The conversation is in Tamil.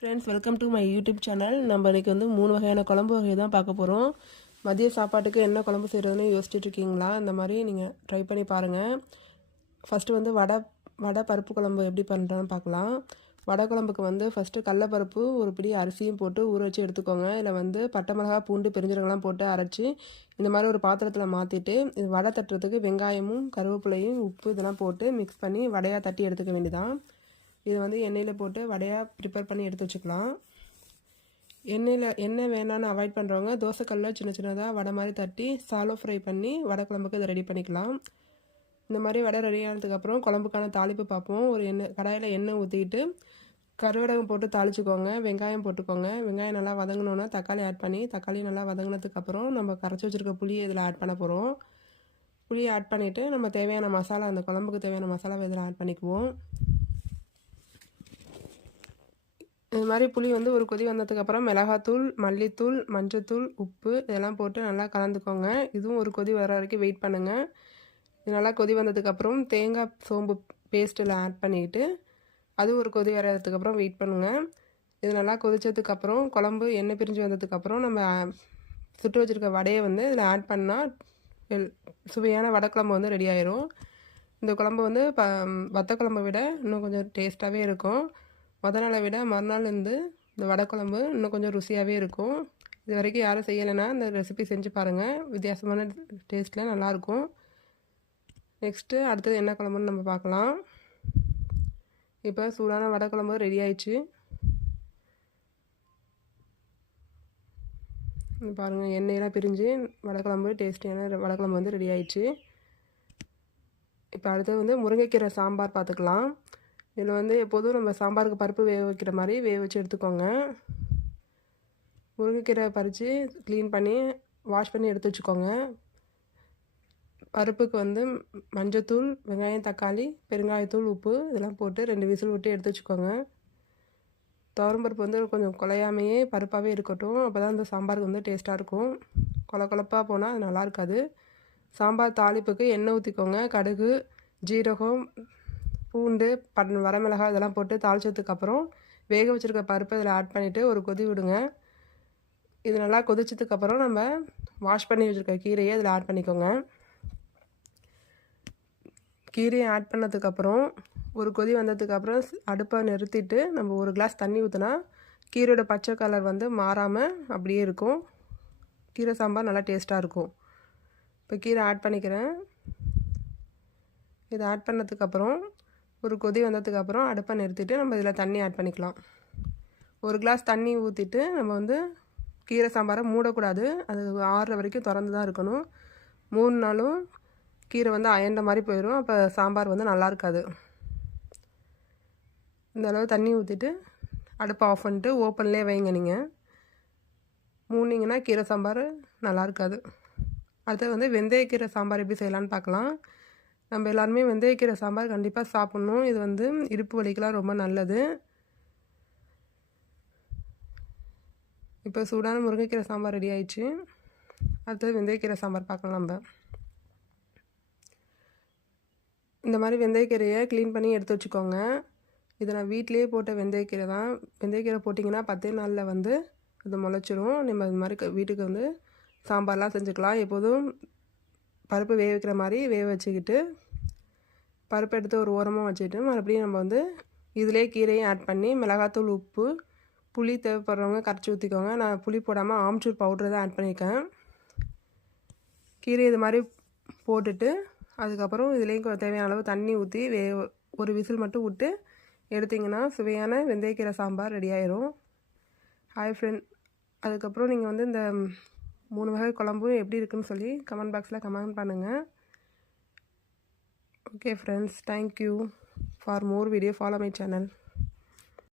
Friends, welcome to my YouTube channel. நம்ம இன்றைக்கி வந்து 3 வகையான குழம்பு வகை தான் பார்க்க போகிறோம். மதிய சாப்பாட்டுக்கு என்ன குழம்பு செய்கிறதுன்னு யோசிச்சுட்டு இருக்கீங்களா? இந்த மாதிரி நீங்கள் ட்ரை பண்ணி பாருங்கள். ஃபஸ்ட்டு வந்து வடை பருப்பு குழம்பு எப்படி பண்ணுறோன்னு பார்க்கலாம். வடை குழம்புக்கு வந்து ஃபஸ்ட்டு கடலப்பருப்பு ஒரு பிடி அரிசியும் போட்டு ஊற வச்சு எடுத்துக்கோங்க. இதில் வந்து பட்டை மிளகா, பூண்டு, பெருஞ்சீரகம்லாம் போட்டு அரைச்சி இந்த மாதிரி ஒரு பாத்திரத்தில் மாற்றிட்டு இது வடை தட்டுறதுக்கு வெங்காயமும் கருவேப்பிலையும் உப்பு இதெல்லாம் போட்டு மிக்ஸ் பண்ணி வடையாக தட்டி எடுத்துக்க வேண்டியதான். இது வந்து எண்ணெயில் போட்டு வடையாக ப்ரிப்பேர் பண்ணி எடுத்து வச்சுக்கலாம். எண்ணெய் வேணான்னு அவாய்ட் பண்ணுறவங்க தோசைக்கல்ல சின்ன சின்னதாக வடை மாதிரி தட்டி சாலோ ஃப்ரை பண்ணி வடை குழம்புக்கு இதை ரெடி பண்ணிக்கலாம். இந்த மாதிரி வடை ரெடி ஆனதுக்கப்புறம் குழம்புக்கான தாளிப்பு பார்ப்போம். ஒரு கடாயில் எண்ணெய் ஊற்றிக்கிட்டு கருவடகம் போட்டு தாளிச்சுக்கோங்க. வெங்காயம் போட்டுக்கோங்க. வெங்காயம் நல்லா வதங்கினோன்னா தக்காளி ஆட் பண்ணி தக்காளி நல்லா வதங்கினதுக்கப்புறம் நம்ம கரைச்சி வச்சுருக்க புளியை இதில் ஆட் பண்ண போகிறோம். புளியை ஆட் பண்ணிவிட்டு நம்ம தேவையான மசாலா, அந்த குழம்புக்கு தேவையான மசாலாவை இதில் ஆட் பண்ணிக்குவோம். இது மாதிரி புளி வந்து ஒரு கொதி வந்ததுக்கப்புறம் மிளகாத்தூள், மல்லித்தூள், மஞ்சத்தூள், உப்பு இதெல்லாம் போட்டு நல்லா கலந்துக்கோங்க. இதுவும் ஒரு கொதி வர வரைக்கும் வெயிட் பண்ணுங்கள். இது நல்லா கொதி வந்ததுக்கப்புறம் தேங்காய் சோம்பு பேஸ்ட்டில் ஆட் பண்ணிவிட்டு அது ஒரு கொதி வரதுக்கப்புறம் வெயிட் பண்ணுங்கள். இது நல்லா கொதித்ததுக்கப்புறம் குழம்பு எண்ணெய் பிரிஞ்சு வந்ததுக்கப்புறம் நம்ம சுட்டு வச்சுருக்க வடையை வந்து இதில் ஆட் பண்ணால் சுவையான வடை குழம்பு வந்து ரெடி ஆயிரும். இந்த குழம்பு வந்து வத்த குழம்பை விட இன்னும் கொஞ்சம் டேஸ்ட்டாகவே இருக்கும். நாளை விட மறுநாள் வந்து இந்த வடை குழம்பு இன்னும் கொஞ்சம் ருசியாகவே இருக்கும். இது வரைக்கும் யாரும் செய்யலைன்னா இந்த ரெசிபி செஞ்சு பாருங்கள். வித்தியாசமான டேஸ்ட்டில் நல்லாயிருக்கும். நெக்ஸ்ட்டு அடுத்தது என்ன குழம்புன்னு நம்ம பார்க்கலாம். இப்போ சூடான வடை குழம்பு ரெடி ஆயிடுச்சு. பாருங்கள், எண்ணெயெல்லாம் பிரிஞ்சு வடை குழம்பு டேஸ்டியான வடை குழம்பு வந்து ரெடி ஆயிடுச்சு. இப்போ அடுத்தது வந்து முருங்கைக்கீரை சாம்பார் பார்த்துக்கலாம். இதில் வந்து எப்போதும் நம்ம சாம்பாருக்கு பருப்பு வேக வைக்கிற மாதிரி வேக வச்சு எடுத்துக்கோங்க. முருங்கைக்கீரை பறித்து க்ளீன் பண்ணி வாஷ் பண்ணி எடுத்து வச்சுக்கோங்க. பருப்புக்கு வந்து மஞ்சத்தூள், வெங்காயம், தக்காளி, பெருங்காயத்தூள், உப்பு இதெல்லாம் போட்டு 2 விசில் விட்டு எடுத்து வச்சுக்கோங்க. துவரம்பருப்பு வந்து கொஞ்சம் குலையாமையே பருப்பாகவே இருக்கட்டும். அப்போ தான் இந்த சாம்பாருக்கு வந்து டேஸ்ட்டாக இருக்கும். கொலப்பாக போனால் அது நல்லா இருக்காது. சாம்பார் தாளிப்புக்கு எண்ணெய் ஊற்றிக்கோங்க. கடுகு, ஜீரகம், பூண்டு, வரமிளகாய் இதெல்லாம் போட்டு தாளிச்சதுக்கப்புறம் வேக வச்சுருக்க பருப்பை இதில் ஆட் பண்ணிவிட்டு ஒரு கொதி விடுங்க. இது நல்லா கொதிச்சதுக்கப்புறம் நம்ம வாஷ் பண்ணி வச்சுருக்க கீரையை இதில் ஆட் பண்ணிக்கோங்க. கீரையை ஆட் பண்ணதுக்கப்புறம் ஒரு கொதி வந்ததுக்கப்புறம் அடுப்பை நிறுத்திட்டு நம்ம ஒரு கிளாஸ் தண்ணி ஊற்றினா கீரையோட பச்சை கலர் வந்து மாறாமல் அப்படியே இருக்கும். கீரை சாம்பார் நல்லா டேஸ்ட்டாக இருக்கும். இப்போ கீரை ஆட் பண்ணிக்கிறேன். இதை ஆட் பண்ணதுக்கப்புறம் ஒரு கொதி வந்ததுக்கப்புறம் அடுப்பை நிறுத்திட்டு நம்ம இதில் தண்ணி ஆட் பண்ணிக்கலாம். ஒரு கிளாஸ் தண்ணி ஊற்றிட்டு நம்ம வந்து கீரை சாம்பாரை மூடக்கூடாது. அது ஆறுற வரைக்கும் திறந்து தான் இருக்கணும். 3 நாளும் கீரை வந்து அயண்ட மாதிரி போயிடும். அப்போ சாம்பார் வந்து நல்லா இருக்காது. இந்த அளவு தண்ணி ஊற்றிட்டு அடுப்பை ஆஃப் பண்ணிட்டு ஓப்பன்லேயே வைங்க. நீங்கள் மூடினீங்கன்னா கீரை சாம்பார் நல்லா இருக்காது. அடுத்து வந்து வெந்தயக்கீரை சாம்பார் எப்படி செய்யலான்னு பார்க்கலாம். நம்ம எல்லாருமே வெந்தயக்கீரை சாம்பார் கண்டிப்பாக சாப்பிட்ணும். இது வந்து இடுப்பு வலிக்கெலாம் ரொம்ப நல்லது. இப்போ சூடான முருங்கைக்கீரை சாம்பார் ரெடி ஆயிடுச்சு. அடுத்தது வெந்தயக்கீரை சாம்பார் பார்க்கலாம். நம்ம இந்த மாதிரி வெந்தயக்கீரையை க்ளீன் பண்ணி எடுத்து வச்சுக்கோங்க. இதை நான் வீட்டிலேயே போட்ட வெந்தயக்கீரை தான். வெந்தயக்கீரை போட்டிங்கன்னா 10 நாளில் வந்து அது முளைச்சிரும். நம்ம இது மாதிரி வீட்டுக்கு வந்து சாம்பார்லாம் செஞ்சுக்கலாம். எப்போதும் பருப்பு வேக வைக்கிற மாதிரி வேக வச்சுக்கிட்டு பருப்பு எடுத்து ஒரு ஓரமாக வச்சுக்கிட்டு மறுபடியும் நம்ம வந்து இதிலே கீரையும் ஆட் பண்ணி மிளகாத்தூள், உப்பு, புளி தேவைப்படுறவங்க கரைச்சி ஊற்றிக்கோங்க. நான் புளி போடாமல் ஆம்ச்சூர் பவுட்ரு தான் ஆட் பண்ணியிருக்கேன். கீரை இது மாதிரி போட்டுட்டு அதுக்கப்புறம் இதுலேயும் தேவையான அளவு தண்ணி ஊற்றி ஒரு விசில் மட்டும் விட்டு எடுத்திங்கன்னா சுவையான வெந்தயக்கீரை சாம்பார் ரெடி ஆயிரும். ஹாய் ஃப்ரெண்ட், அதுக்கப்புறம் நீங்கள் வந்து இந்த 3 வகை குழம்பு எப்படி இருக்குன்னு சொல்லி கமெண்ட் பாக்ஸில் கமெண்ட் பண்ணுங்கள். Okay friends, thank you for more video. Follow my channel.